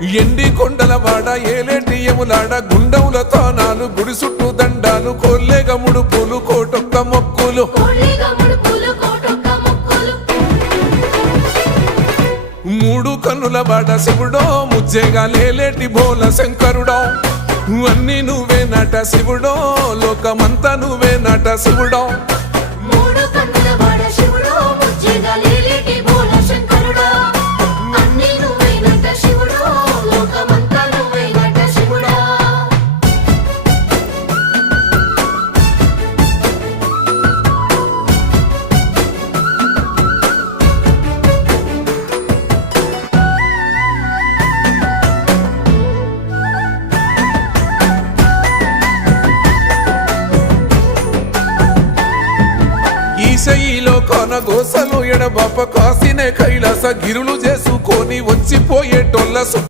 ఎండి కొండల వాడ ఏలేటియములాడ గుండముల తానాలు గుడి చుట్టూ దండాలు కోల్లేగ ముడుపులు కోటొక్క మొక్కులు మూడు కన్నుల వాడ శివుడో ముజ్జేగా లేలేటి బోల శంకరుడో అన్ని నువ్వే నట శివుడో లోకమంతా నువ్వే నట శివుడో ఈశయిలో కొన గోసలు ఎడబాప కాసినే కైలాస గిరులు చేసుకొని వచ్చిపోయేటోళ్ళ